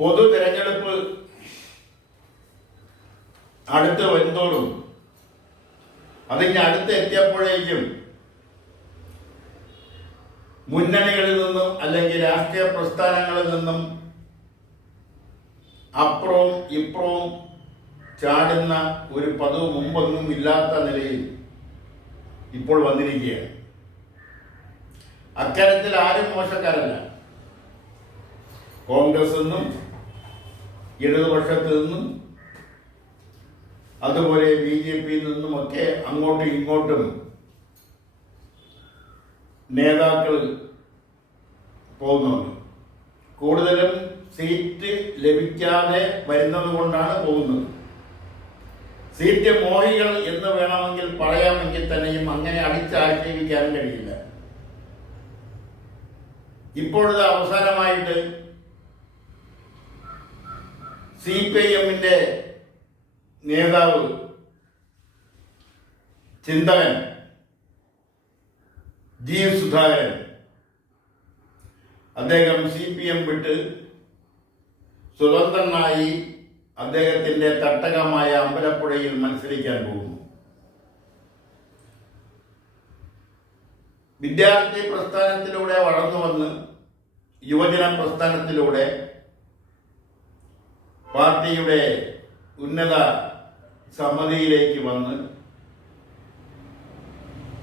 പൊതു തെരഞ്ഞെടുപ്പ് അടുത്ത് വരുന്നതോടും അതിന് അടുത്ത് എത്തിയപ്പോഴേക്കും മുന്നണികളിൽ നിന്നും അല്ലെങ്കിൽ രാഷ്ട്രീയ പ്രസ്ഥാനങ്ങളിൽ നിന്നും അപ്പുറവും ഇപ്പുറവും ചാടുന്ന ഒരു പതിവ് മുമ്പൊന്നും ഇല്ലാത്ത നിലയിൽ ഇപ്പോൾ വന്നിരിക്കുകയാണ്. അക്കാര്യത്തിൽ ആരും മോശക്കാരല്ല. കോൺഗ്രസ് നിന്നും ഇടതുപക്ഷത്ത് നിന്നും അതുപോലെ BJPയിൽ നിന്നുമൊക്കെ അങ്ങോട്ടും ഇങ്ങോട്ടും നേതാക്കൾ പോകുന്നുണ്ട്. കൂടുതലും സീറ്റ് ലഭിക്കാതെ വരുന്നത് കൊണ്ടാണ് പോകുന്നത്. സീറ്റ് മോഹികൾ എന്ന് വേണമെങ്കിൽ പറയാമെങ്കിൽ തന്നെയും അങ്ങനെ അടിച്ചാക്ഷേപിക്കാനും കഴിയില്ല. ഇപ്പോഴത്തെ അവസാനമായിട്ട് CPIMന്റെ നേതാവ് ചിന്തകൻ G. സുധാകരൻ അദ്ദേഹം CPM വിട്ട് സ്വതന്ത്രനായി അദ്ദേഹത്തിന്റെ തട്ടകമായ അമ്പലപ്പുഴയിൽ മത്സരിക്കാൻ പോകുന്നു. വിദ്യാർത്ഥി പ്രസ്ഥാനത്തിലൂടെ വളർന്നു വന്ന് യുവജന പ്രസ്ഥാനത്തിലൂടെ പാർട്ടിയുടെ ഉന്നത സമിതിയിലേക്ക് വന്ന്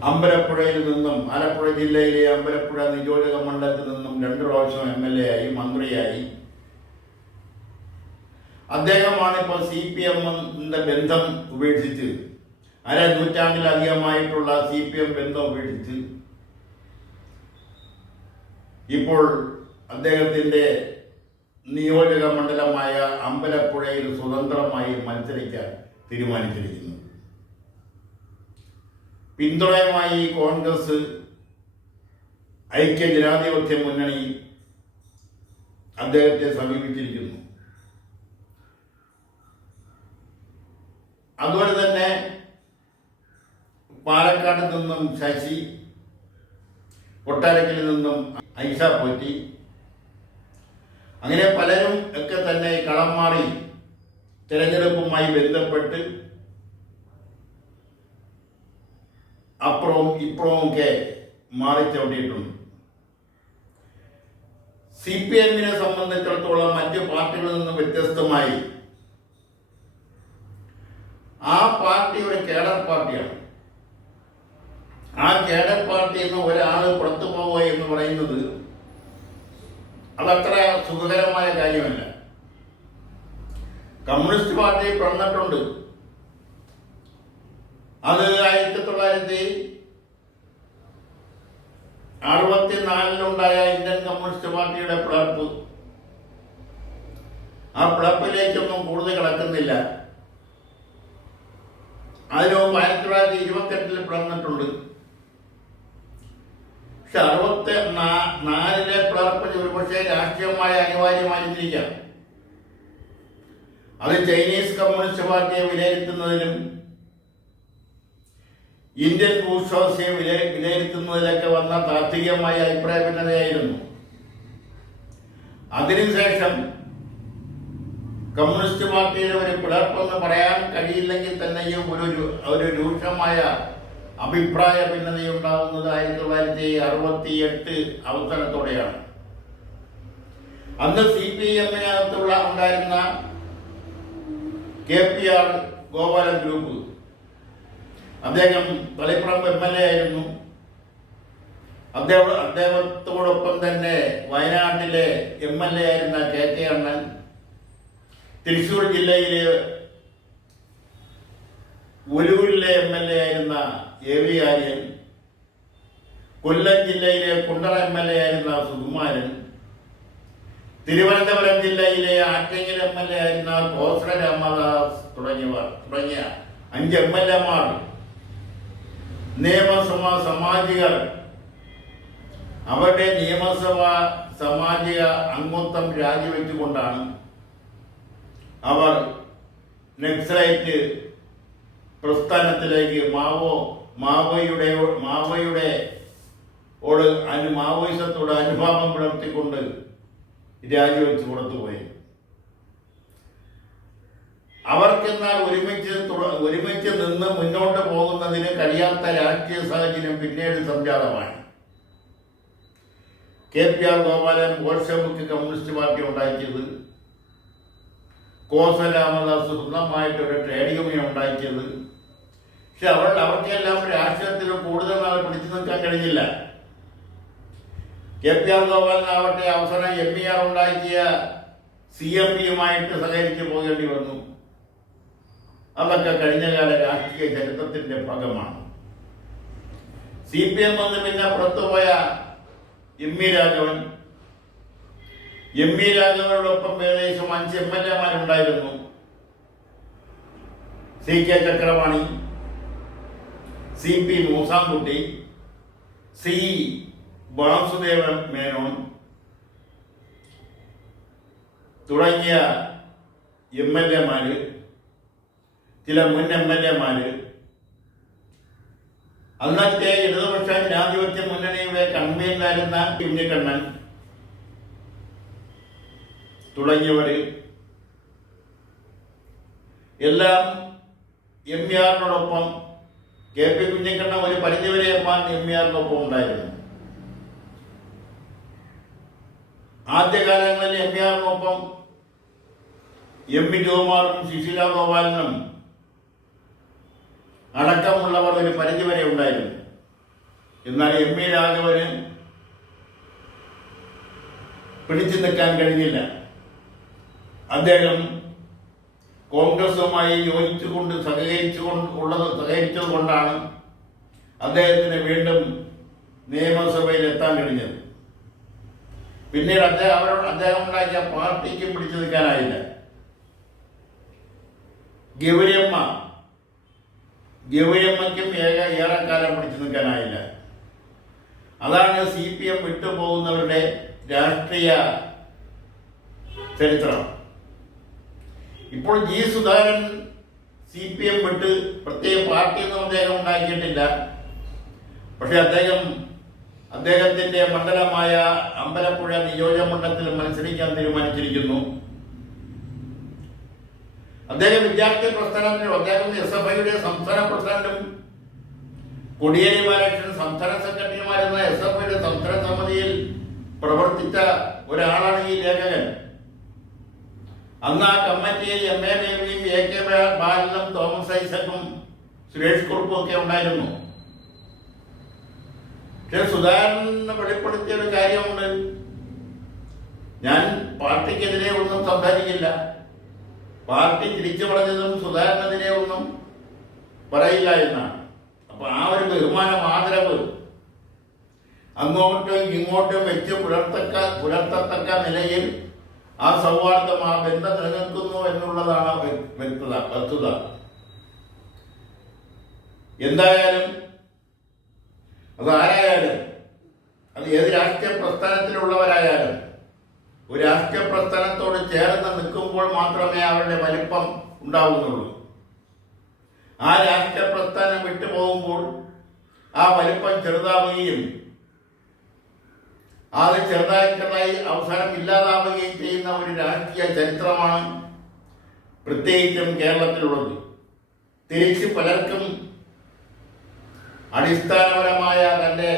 അമ്പലപ്പുഴയിൽ നിന്നും ആലപ്പുഴ ജില്ലയിലെ അമ്പലപ്പുഴ നിയോജക മണ്ഡലത്തിൽ നിന്നും 2 പ്രാവശ്യം MLA ആയി, മന്ത്രിയായി. അദ്ദേഹമാണ് ഇപ്പോൾ CPMന്റെ ബന്ധം ഉപേക്ഷിച്ച്, നൂറ്റാണ്ടിലധികമായിട്ടുള്ള CPM ബന്ധം ഉപേക്ഷിച്ച് ഇപ്പോൾ അദ്ദേഹത്തിന്റെ നിയോജക മണ്ഡലമായ അമ്പലപ്പുഴയിൽ സ്വതന്ത്രമായി മത്സരിക്കാൻ തീരുമാനിച്ചിരിക്കുന്നു. പിന്തുണയുമായി കോൺഗ്രസ്, ഐക്യ ജനാധിപത്യ മുന്നണി അദ്ദേഹത്തെ സമീപിച്ചിരിക്കുന്നു. അതുപോലെ തന്നെ പാലക്കാട് നിന്നും ശശി, കൊട്ടാരക്കലിൽ നിന്നും ഐഷ പോറ്റി, അങ്ങനെ പലരും ഒക്കെ തന്നെ കളം മാറി തെരഞ്ഞെടുപ്പുമായി ബന്ധപ്പെട്ട് അപ്പുറവും ഇപ്പുറവും ഒക്കെ മാറിച്ചവിട്ടിട്ടുണ്ട്. CPMനെ സംബന്ധിച്ചിടത്തോളം മറ്റ് പാർട്ടികളിൽ നിന്ന് വ്യത്യസ്തമായി ആ പാർട്ടി ഒരു കേഡർ പാർട്ടിയാണ്. ആ കേഡർ പാർട്ടിയിൽ നിന്ന് ഒരാൾ പുറത്തു പോവുക എന്ന് പറയുന്നത് അതത്ര സുഖകരമായ കാര്യമല്ല. കമ്മ്യൂണിസ്റ്റ് പാർട്ടി പിറന്നിട്ടുണ്ട്. അത് 1964 ഇന്ത്യൻ കമ്മ്യൂണിസ്റ്റ് പാർട്ടിയുടെ പിളർപ്പ്. ആ പിളർപ്പിലേക്കൊന്നും കൂടുതൽ കിടക്കുന്നില്ല. അതിനു മുമ്പ് 1928 പിളർന്നിട്ടുണ്ട്. പക്ഷെ 1964 പിളർപ്പിൽ ഒരുപക്ഷെ രാഷ്ട്രീയമായ അനിവാര്യമായിരുന്നിരിക്കാം. അത് ചൈനീസ് കമ്മ്യൂണിസ്റ്റ് പാർട്ടിയെ വിലയിരുത്തുന്നതിനും ഇന്ത്യൻ ഭൂസ്വാസിയെ വിലയിരുത്തുന്നതിലൊക്കെ വന്ന താത്വികമായ അഭിപ്രായ ഭിന്നതയായിരുന്നു. അതിനുശേഷം കമ്മ്യൂണിസ്റ്റ് പാർട്ടിയുടെ ഒരു പിളർപ്പെന്ന് പറയാൻ കഴിയില്ലെങ്കിൽ തന്നെയും ഒരു രൂക്ഷമായ അഭിപ്രായ ഭിന്നതയുണ്ടാവുന്നത് 1968 അവസാനത്തോടെയാണ്. അന്ന് CPMനകത്തുള്ള ഉണ്ടായിരുന്ന KPR ഗോപാലൻ ഗ്രൂപ്പ്, അദ്ദേഹം തളിപ്പറമ്പ് MLA ആയിരുന്നു. അദ്ദേഹത്തോടൊപ്പം തന്നെ വയനാട്ടിലെ MLA ആയിരുന്ന KK അണ്ണൻ, തൃശൂർ ജില്ലയിലെ ഒലൂരിലെ MLA ആയിരുന്ന AV ആര്യൻ, കൊല്ലം ജില്ലയിലെ കുണ്ടറ MLA ആയിരുന്ന സുകുമാരൻ, തിരുവനന്തപുരം ജില്ലയിലെ ആറ്റിങ്ങൽ MLA ആയിരുന്ന കോസ്ര രാമദാസ് തുടങ്ങിയ 5 MLAമാർ നിയമസഭാ സാമാജികർ അവരുടെ നിയമസഭാ സാമാജിക അംഗത്വം രാജിവെച്ചുകൊണ്ടാണ് അവർ നക്സലൈറ്റ് പ്രസ്ഥാനത്തിലേക്ക് മാവോയിസത്തോട് അനുഭാവം പുലർത്തിക്കൊണ്ട് രാജിവെച്ച് പുറത്തുപോയി. അവർക്കെന്നാൽ ഒരുമിച്ച് നിന്ന് മുന്നോട്ട് പോകുന്നതിന് കഴിയാത്ത രാഷ്ട്രീയ സാഹചര്യം പിന്നീട് സംജാതമായി. KPR Gopalan Bolshevik communist party ഉണ്ടാക്കിയത്, കോസ രാമദാസ് സ്വന്തമായിട്ടൊരു ട്രേഡ് യൂണിയൻ ഉണ്ടാക്കിയത്. പക്ഷെ അവർക്കെല്ലാം രാഷ്ട്രീയത്തിൽ കൂടുതൽ നാൾ പിടിച്ചു നിൽക്കാൻ കഴിഞ്ഞില്ല. KPR ഗോപാലനാവട്ടെ അവസാനം MER ഉണ്ടാക്കിയ CMPയുമായിട്ട് സഹകരിച്ച് പോകേണ്ടി വന്നു. അതൊക്കെ കഴിഞ്ഞകാല രാഷ്ട്രീയ ചരിത്രത്തിന്റെ ഭാഗമാണ്. CPM വന്ന് പിന്നെ പുറത്തുപോയ ME രാഘവൻ, ME രാഘവനോടൊപ്പം ഏകദേശം 5 MLA-മാരുണ്ടായിരുന്നു. CK ചക്രപാണി, CP മൂസാംകുട്ടി, C വാസുദേവ മേനോൻ തുടങ്ങിയ MLA-മാര്, ചില മുൻ MLA-മാര്, അന്നത്തെ ഇടതുപക്ഷ ജനാധിപത്യ മുന്നണിയുടെ കൺവീനറായിരുന്ന കുഞ്ഞിക്കണ്ണൻ തുടങ്ങിയവർ എല്ലാം MER-നോടൊപ്പം, KP കുഞ്ഞിക്കണ്ണൻ ഒരു പരിധിവരെ MER-നൊപ്പം ഉണ്ടായിരുന്നു. ആദ്യകാലങ്ങളിൽ MER-നൊപ്പം MV ജോമാറും സുശീല ഗോപാലനും അടക്കമുള്ളവർ ഒരു പരിധിവരെ ഉണ്ടായിരുന്നു. എന്നാൽ ME രാഘവന് പിടിച്ചു നിൽക്കാൻ കഴിഞ്ഞില്ല. അദ്ദേഹം കോൺഗ്രസുമായി സഹകരിച്ചത് കൊണ്ടാണ് അദ്ദേഹത്തിന് വീണ്ടും നിയമസഭയിൽ എത്താൻ കഴിഞ്ഞത്. പിന്നീട് അദ്ദേഹം ഉണ്ടാക്കിയ പാർട്ടിക്കും പിടിച്ചു നിൽക്കാനായില്ല. ഗൗരിയമ്മയ്ക്കും ഏറെക്കാലം പിടിച്ചു നിൽക്കാനായില്ല. അതാണ് CPM വിട്ടുപോകുന്നവരുടെ രാഷ്ട്രീയ ചരിത്രം. ഇപ്പോൾ G. സുധാകരൻ CPM വിട്ട് പ്രത്യേക പാർട്ടിയൊന്നും അദ്ദേഹം ഉണ്ടാക്കിയിട്ടില്ല. പക്ഷെ അദ്ദേഹത്തിന്റെ മണ്ഡലമായ അമ്പലപ്പുഴ നിയോജകമണ്ഡലത്തിൽ മത്സരിക്കാൻ തീരുമാനിച്ചിരിക്കുന്നു. അദ്ദേഹം വിദ്യാർത്ഥി പ്രസ്ഥാനത്തിനും അദ്ദേഹം SFIയുടെ സംസ്ഥാന പ്രസിഡന്റും കോടിയേരി ബാലകൃഷ്ണൻ സംസ്ഥാന സെക്രട്ടറിയുമായിരുന്ന SFIയുടെ സംസ്ഥാന സമിതിയിൽ പ്രവർത്തിച്ച ഒരാളാണ് ഈ ലേഖകൻ. അന്ന് ആ കമ്മിറ്റിയിൽ MA ബേബിയും AK ബാലനും തോമസ് ഐസക്കും സുരേഷ് കുറുപ്പും ഒക്കെ ഉണ്ടായിരുന്നു. പക്ഷെ സുധാകരന് വെളിപ്പെടുത്തിയ ഒരു കാര്യമുണ്ട്, ഞാൻ പാർട്ടിക്കെതിരെ ഒന്നും സംസാരിക്കില്ല, പാർട്ടി തിരിച്ചു പറഞ്ഞതും സുധാകരനെതിരെ ഒന്നും പറയില്ല എന്നാണ്. അപ്പൊ ആ ഒരു ബഹുമാനം, ആദരവ് അങ്ങോട്ടും ഇങ്ങോട്ടും വെച്ച് പുലർത്തത്തക്ക നിലയിൽ ആ സൗഹാർദ്ദം, ആ ബന്ധം നിലനിൽക്കുന്നു എന്നുള്ളതാണ് വസ്തുത. എന്തായാലും അതാരായാലും, അത് ഏത് രാഷ്ട്രീയ പ്രസ്ഥാനത്തിലുള്ളവരായാലും, ഒരു രാഷ്ട്രീയ പ്രസ്ഥാനത്തോട് ചേർന്ന് നിൽക്കുമ്പോൾ മാത്രമേ അവരുടെ വലിപ്പം ഉണ്ടാവുന്നുള്ളൂ. ആ രാഷ്ട്രീയ പ്രസ്ഥാനം വിട്ടുപോകുമ്പോൾ ആ വലിപ്പം ചെറുതാവുകയും അത് ചെറുതായി അവസാനം ഇല്ലാതാവുകയും ചെയ്യുന്ന ഒരു രാഷ്ട്രീയ ചരിത്രമാണ് പ്രത്യേകിച്ചും കേരളത്തിലുള്ളത്. തിരിച്ച് പലർക്കും അടിസ്ഥാനപരമായ തന്റെ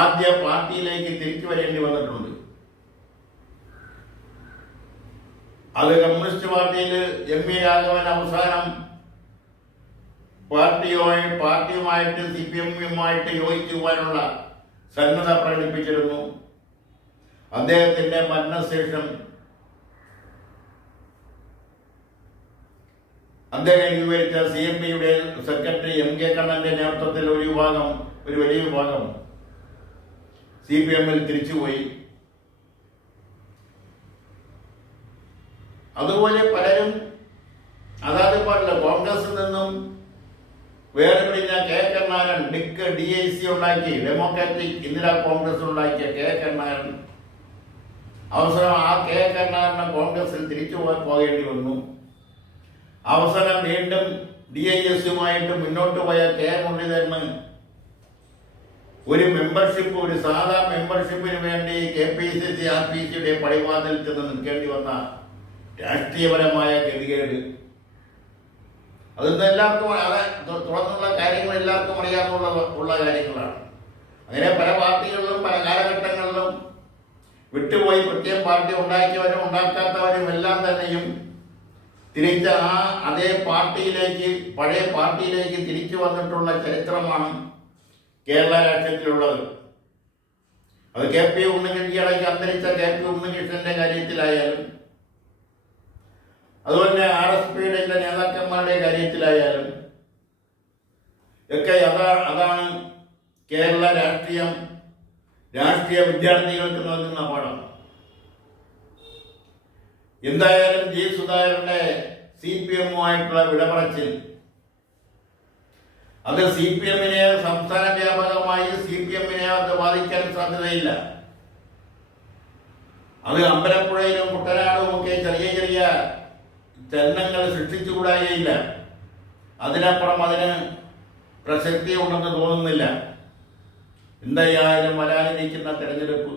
ആദ്യ പാർട്ടിയിലേക്ക് തിരിച്ചു വരേണ്ടി വന്നിട്ടുണ്ട്. അത് കമ്മ്യൂണിസ്റ്റ് പാർട്ടിയിൽ ME രാഘവൻ അവസാനം പാർട്ടിയുമായിട്ട് CPM-യുമായിട്ട് യോജിച്ചു പോകാനുള്ള സന്നദ്ധ പ്രകടിപ്പിച്ചിരുന്നു. അദ്ദേഹത്തിന്റെ മരണശേഷം അദ്ദേഹം രൂപീകരിച്ച CMPയുടെ സെക്രട്ടറി MK കണ്ണന്റെ നേതൃത്വത്തിൽ ഒരു വലിയ വിഭാഗം CPM-ൽ തിരിച്ചുപോയി. അതുപോലെ പലരും അതാത് പാടില്ല. കോൺഗ്രസിൽ നിന്നും വേർപിടിഞ്ഞ K. കരുണാകരൻ DIC ഉണ്ടാക്കി, ഡെമോക്രാറ്റിക് ഇന്ദിരാ കോൺഗ്രസ് ഉണ്ടാക്കിയ K. കരുണാകരൻ അവസരം ആ K. കരുണാകരനെ കോൺഗ്രസിൽ തിരിച്ചു പോകേണ്ടി വന്നു. അവസരം വീണ്ടും DIS-യുമായിട്ട് മുന്നോട്ട് പോയ K. മുരളീധരന് ഒരു സാധാ മെമ്പർഷിപ്പിന് വേണ്ടി KPCC RPCയുടെ പടിവാതിൽ ചെന്ന് നിൽക്കേണ്ടി വന്ന രാഷ്ട്രീയപരമായ ഗതികേട്, അതൊന്നും എല്ലാവർക്കും തുറന്നുള്ള കാര്യങ്ങൾ എല്ലാവർക്കും അറിയാവുന്ന കാര്യങ്ങളാണ്. അങ്ങനെ പല പാർട്ടികളിലും പല കാലഘട്ടങ്ങളിലും വിട്ടുപോയി പ്രത്യേക പാർട്ടി ഉണ്ടാക്കിയവരും ഉണ്ടാക്കാത്തവരും എല്ലാം തന്നെയും തിരിച്ച് അതേ പാർട്ടിയിലേക്ക്, പഴയ പാർട്ടിയിലേക്ക് തിരിച്ചു വന്നിട്ടുള്ള ചരിത്രമാണ് കേരള രാഷ്ട്രീയത്തിലുള്ളത്. അത് കെ പി ഉണ്ണികൃഷ്ണൻ അന്തരിച്ച കെ പി ഉണ്ണികൃഷ്ണന്റെ കാര്യത്തിലായാലും അതുപോലെ തന്നെ RSPയുടെ ചില നേതാക്കന്മാരുടെ കാര്യത്തിലായാലും ഒക്കെ അതാണ് കേരള രാഷ്ട്രീയ വിദ്യാർത്ഥികൾക്ക് നൽകുന്ന പാഠം. എന്തായാലും ജി സുധാകരന്റെ CPM-ഉമായിട്ടുള്ള വിടപറച്ചിൽ അത് CPM-നെ സംസ്ഥാന വ്യാപകമായി CPM-നെ അത് ബാധിക്കാൻ സാധ്യതയില്ല. അത് അമ്പലപ്പുഴയിലും കുട്ടനാടും ഒക്കെ ചെറിയ ചെറിയ ചലനങ്ങൾ സൃഷ്ടിച്ചുകൂടായില്ല. അതിനപ്പുറം അതിന് പ്രസക്തി ഉണ്ടെന്ന് തോന്നുന്നില്ല. എന്തായാലും വരാനിരിക്കുന്ന തെരഞ്ഞെടുപ്പ്,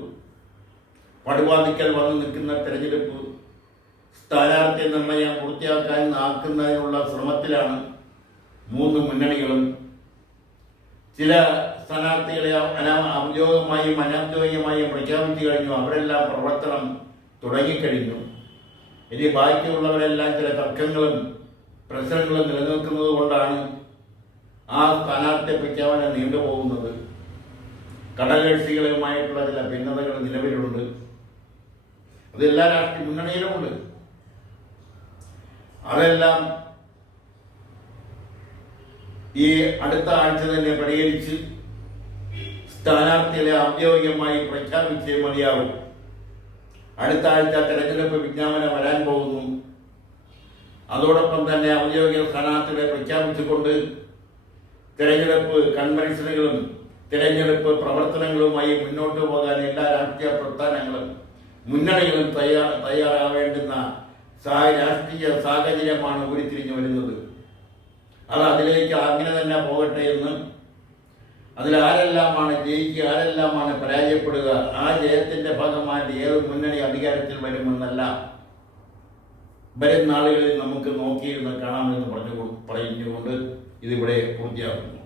പടുവാതിക്കൽ വന്ന് നിൽക്കുന്ന തെരഞ്ഞെടുപ്പ് സ്ഥാനാർത്ഥി നിർണയം പൂർത്തിയാക്കാനാക്കുന്നതിനുള്ള ശ്രമത്തിലാണ് മൂന്ന് മുന്നണികളും. ചില സ്ഥാനാർത്ഥികളെ ഔദ്യോഗികമായും അനൗദ്യോഗികമായും പ്രഖ്യാപിച്ചു കഴിഞ്ഞു. അവരെല്ലാം പ്രവർത്തനം തുടങ്ങിക്കഴിഞ്ഞു. ഇനി ബാക്കിയുള്ളവരെല്ലാം ചില തർക്കങ്ങളും പ്രശ്നങ്ങളും നിലനിൽക്കുന്നത് കൊണ്ടാണ് ആ സ്ഥാനാർത്ഥി പ്രഖ്യാപനം നീണ്ടുപോകുന്നത്. ഘടകകക്ഷികളുമായിട്ടുള്ള ചില ഭിന്നതകൾ നിലവിലുണ്ട്. അത് എല്ലാ രാഷ്ട്രീയ മുന്നണിയിലുമുണ്ട്. അതെല്ലാം ഈ അടുത്ത ആഴ്ച തന്നെ പരിഹരിച്ച് സ്ഥാനാർത്ഥികളെ ഔദ്യോഗികമായി പ്രഖ്യാപിച്ചേ മതിയാവും. അടുത്ത ആഴ്ച തെരഞ്ഞെടുപ്പ് വിജ്ഞാപനം വരാൻ പോകുന്നു. അതോടൊപ്പം തന്നെ ഔദ്യോഗിക സ്ഥാനാർത്ഥികളെ പ്രഖ്യാപിച്ചുകൊണ്ട് തെരഞ്ഞെടുപ്പ് കൺവെൻഷനുകളും തെരഞ്ഞെടുപ്പ് പ്രവർത്തനങ്ങളുമായി മുന്നോട്ട് പോകാൻ എല്ലാ രാഷ്ട്രീയ പ്രസ്ഥാനങ്ങളും മുന്നണികളും തയ്യാറാവേണ്ടുന്ന രാഷ്ട്രീയ സാഹചര്യമാണ് ഉരുത്തിരിഞ്ഞു വരുന്നത്. അത് അതിലേക്ക് അങ്ങനെ തന്നെ പോകട്ടെ എന്ന്, അതിലാരെല്ലാമാണ് ജയിക്കുക, ആരെല്ലാമാണ് പരാജയപ്പെടുക, ആ ജയത്തിന്റെ ഭാഗമായിട്ട് ഏത് മുന്നണി അധികാരത്തിൽ വരുമെന്നല്ല വരും നാളുകളിൽ നമുക്ക് നോക്കിയിരുന്ന് കാണാമെന്ന് പറഞ്ഞുകൊണ്ട് ഇതിവിടെ പൂർത്തിയാക്കുന്നു.